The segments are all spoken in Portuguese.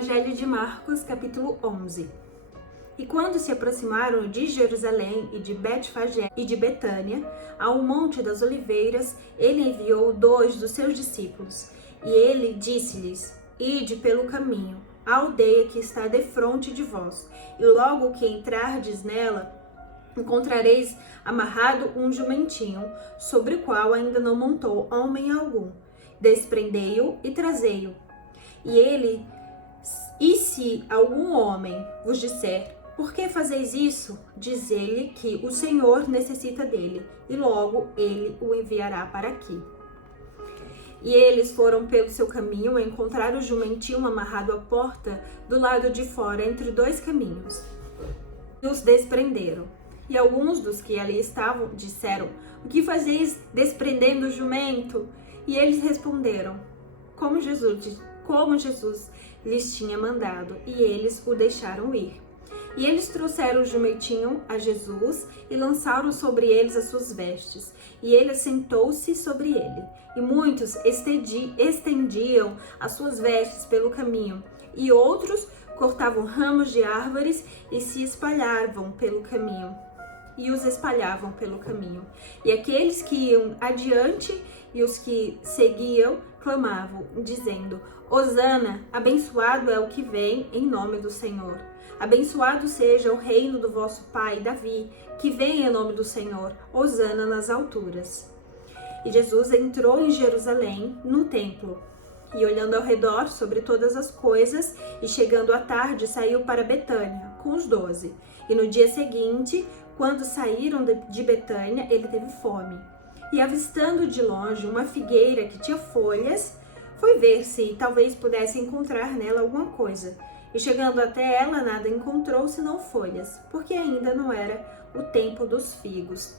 Evangelho de Marcos, capítulo 11. E quando se aproximaram de Jerusalém e de Betfagé e de Betânia, ao Monte das Oliveiras, ele enviou 2 dos seus discípulos. E ele disse-lhes: Ide pelo caminho, à aldeia que está defronte de vós, e logo que entrardes nela, encontrareis amarrado um jumentinho, sobre o qual ainda não montou homem algum. Desprendei-o e trazei-o. E se algum homem vos disser: por que fazeis isso? Diz-lhe que o Senhor necessita dele, e logo ele o enviará para aqui. E eles foram pelo seu caminho e encontraram o jumentinho amarrado à porta do lado de fora, entre 2 caminhos. E os desprenderam. E alguns dos que ali estavam disseram: o que fazeis desprendendo o jumento? E eles responderam como Jesus lhes tinha mandado, e eles o deixaram ir. E eles trouxeram o jumentinho a Jesus e lançaram sobre eles as suas vestes, e ele assentou-se sobre ele. E muitos estendiam as suas vestes pelo caminho, e outros cortavam ramos de árvores e se espalhavam pelo caminho. E os espalhavam pelo caminho. E aqueles que iam adiante e os que seguiam clamavam, dizendo: Hosana, abençoado é o que vem em nome do Senhor. Abençoado seja o reino do vosso pai Davi, que vem em nome do Senhor. Hosana nas alturas. E Jesus entrou em Jerusalém, no templo, e olhando ao redor sobre todas as coisas, e chegando à tarde, saiu para Betânia com os 12. E no dia seguinte, quando saíram de Betânia, ele teve fome. E avistando de longe uma figueira que tinha folhas, foi ver se talvez pudesse encontrar nela alguma coisa. E chegando até ela, nada encontrou senão folhas, porque ainda não era o tempo dos figos.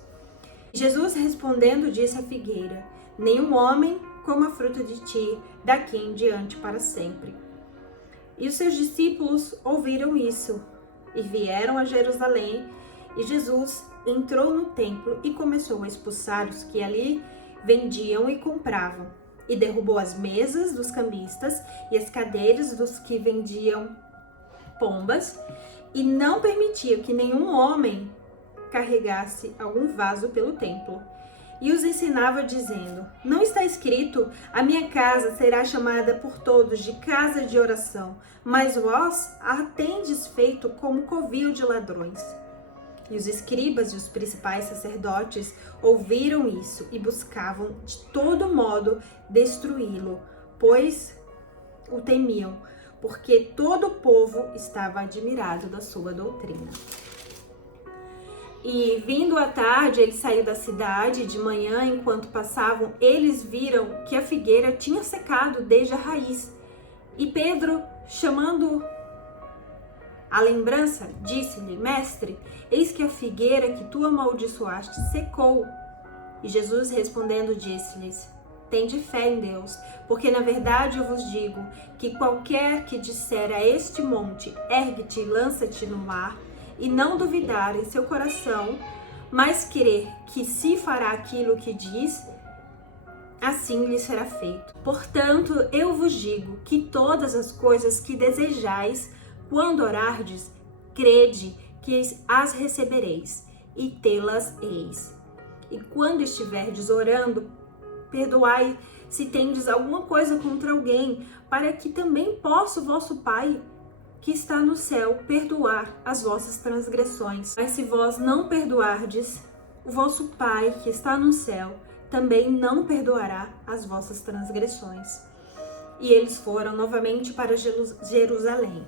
Jesus respondendo disse à figueira: nenhum homem coma fruto de ti, daqui em diante para sempre. E os seus discípulos ouviram isso, e vieram a Jerusalém, e Jesus entrou no templo e começou a expulsar os que ali vendiam e compravam, e derrubou as mesas dos cambistas e as cadeiras dos que vendiam pombas, e não permitia que nenhum homem carregasse algum vaso pelo templo. E os ensinava dizendo: não está escrito: a minha casa será chamada por todos de casa de oração, mas vós a tendes feito como covil de ladrões. E os escribas e os principais sacerdotes ouviram isso e buscavam de todo modo destruí-lo, pois o temiam, porque todo o povo estava admirado da sua doutrina. E vindo à tarde, ele saiu da cidade. De manhã, enquanto passavam, eles viram que a figueira tinha secado desde a raiz. E Pedro, chamando a lembrança, disse-lhe: Mestre, eis que a figueira que tu amaldiçoaste secou. E Jesus respondendo disse-lhes: Tende fé em Deus, porque na verdade eu vos digo que qualquer que disser a este monte: ergue-te e lança-te no mar, e não duvidar em seu coração, mas crer que se fará aquilo que diz, assim lhe será feito. Portanto, eu vos digo que todas as coisas que desejais, quando orardes, crede que as recebereis, e tê-las eis. E quando estiverdes orando, perdoai se tendes alguma coisa contra alguém, para que também possa o vosso Pai, que está no céu, perdoar as vossas transgressões. Mas se vós não perdoardes, o vosso Pai, que está no céu, também não perdoará as vossas transgressões. E eles foram novamente para Jerusalém.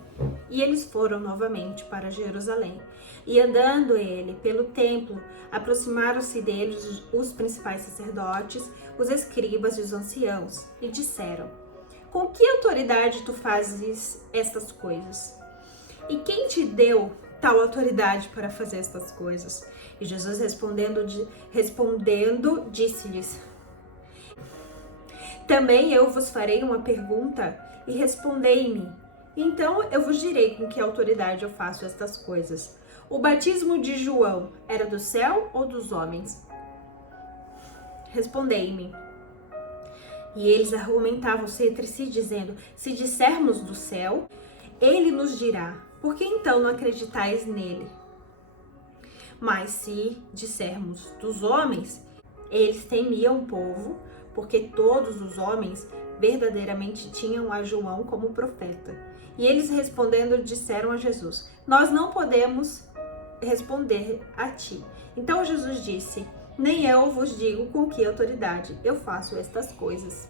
E andando ele pelo templo, aproximaram-se deles os principais sacerdotes, os escribas e os anciãos, e disseram: com que autoridade tu fazes estas coisas? E quem te deu tal autoridade para fazer estas coisas? E Jesus respondendo disse-lhes: também eu vos farei uma pergunta, e respondei-me. Então eu vos direi com que autoridade eu faço estas coisas. O batismo de João era do céu ou dos homens? Respondei-me. E eles argumentavam-se entre si, dizendo: se dissermos do céu, ele nos dirá: por que então não acreditais nele? Mas se dissermos dos homens, eles temiam o povo, porque todos os homens verdadeiramente tinham a João como profeta. E eles respondendo disseram a Jesus: nós não podemos responder a ti. Então Jesus disse: nem eu vos digo com que autoridade eu faço estas coisas.